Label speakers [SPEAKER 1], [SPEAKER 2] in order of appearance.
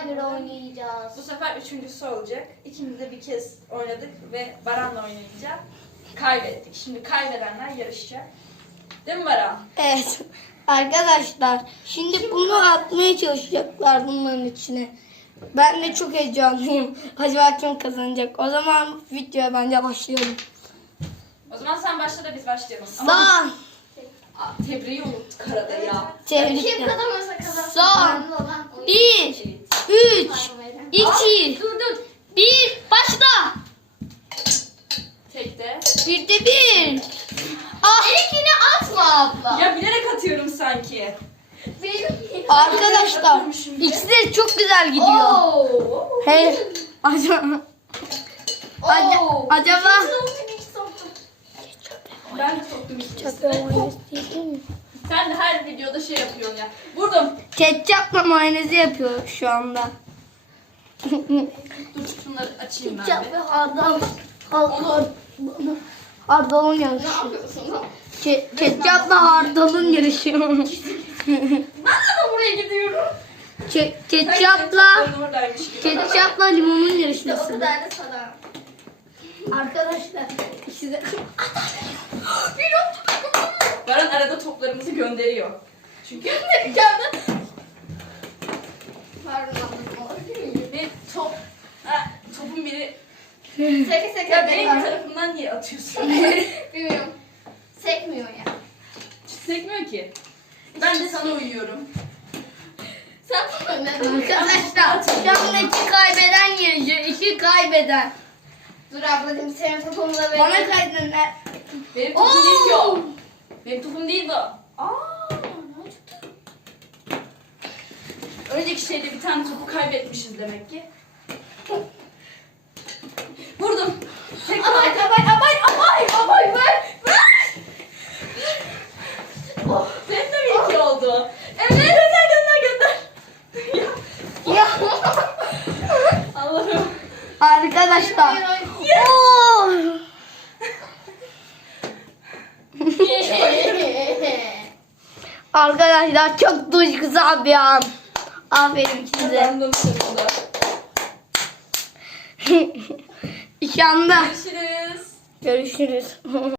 [SPEAKER 1] göre oynayacağız.
[SPEAKER 2] Bu sefer üçüncüsü olacak. İkimiz de bir kez oynadık ve Baran'la oynayınca kaybettik. Şimdi kaybedenler yarışacak. Değil mi Baran?
[SPEAKER 3] Evet. Arkadaşlar şimdi bunu atmaya çalışacaklar bunların içine. Ben de çok heyecanlıyım. Acaba kim kazanacak? O zaman videoya bence başlayalım.
[SPEAKER 2] O zaman sen başla da biz başlayalım.
[SPEAKER 3] Son.
[SPEAKER 2] Tebriği unuttuk arada ya.
[SPEAKER 1] Kim
[SPEAKER 3] Tebrikler.
[SPEAKER 1] kazanırsa kazansın.
[SPEAKER 3] Son.
[SPEAKER 1] Önemli olan oyun.
[SPEAKER 3] 1, 3, 2,
[SPEAKER 1] Dur dur.
[SPEAKER 3] 1, başla.
[SPEAKER 2] Tekte.
[SPEAKER 3] Bir de bir. Ah.
[SPEAKER 1] Benimkini atma abla.
[SPEAKER 2] Ya bilerek atıyorum sanki.
[SPEAKER 1] Benimkini.
[SPEAKER 3] Arkadaşlar ikisi de çok güzel gidiyor.
[SPEAKER 1] Oo.
[SPEAKER 3] Hey. Acaba.
[SPEAKER 1] Oo.
[SPEAKER 3] Acaba.
[SPEAKER 1] İki soktum.
[SPEAKER 2] Ben de soktum
[SPEAKER 3] Çok
[SPEAKER 2] ikisini. Sen de her videoda şey yapıyorsun ya. Vurdum.
[SPEAKER 3] Ketçapla mayonezi yapıyor şu anda.
[SPEAKER 2] Dur şunları açayım ben
[SPEAKER 3] Ketçap
[SPEAKER 2] de.
[SPEAKER 3] ve hardal. Hardalın
[SPEAKER 1] Ne
[SPEAKER 3] yarışı.
[SPEAKER 1] yapıyorsun lan?
[SPEAKER 3] Ketçapla hardalın yarışı.
[SPEAKER 1] Ben de buraya gidiyorum.
[SPEAKER 3] Ketçapla
[SPEAKER 2] Oradaymış gibi.
[SPEAKER 3] ketçapla limonun
[SPEAKER 1] İşte o
[SPEAKER 3] yarışması.
[SPEAKER 1] kadar da sana.
[SPEAKER 3] Arkadaşlar size
[SPEAKER 2] Baran arada toplarımızı gönderiyor. Çünkü
[SPEAKER 1] Kendi. Pardon abla.
[SPEAKER 2] bir top... Ha, topun biri...
[SPEAKER 1] Seke seke.
[SPEAKER 2] Ya benim tarafımdan niye atıyorsun?
[SPEAKER 1] Bilmiyorum. Sekmiyor ya.
[SPEAKER 2] Sekmiyor ki. Ben de sana uyuyorum.
[SPEAKER 1] Sen bana ne?
[SPEAKER 3] arkadaşlar şu anda iki kaybeden yarışı. İki kaybeden.
[SPEAKER 1] Dur ablacığım senin topunu da
[SPEAKER 3] Bana
[SPEAKER 1] ver.
[SPEAKER 3] kaybedenler.
[SPEAKER 2] Benim topum değil ki o. Benim topum değil bu. Önceki şeyde bir tane topu kaybetmişiz demek ki. Vurdum. Tek
[SPEAKER 1] Abay abay ver.
[SPEAKER 2] Oh, senin de mi iki oldu? Evet. Gönder.
[SPEAKER 3] Ya
[SPEAKER 2] Allah'ım.
[SPEAKER 3] arkadaşlar. Oo. Arkadaşlar çok duygusal bir an. Aferin size.
[SPEAKER 2] Kazandım sonunda.
[SPEAKER 3] Şu anda
[SPEAKER 2] Görüşürüz.
[SPEAKER 3] görüşürüz.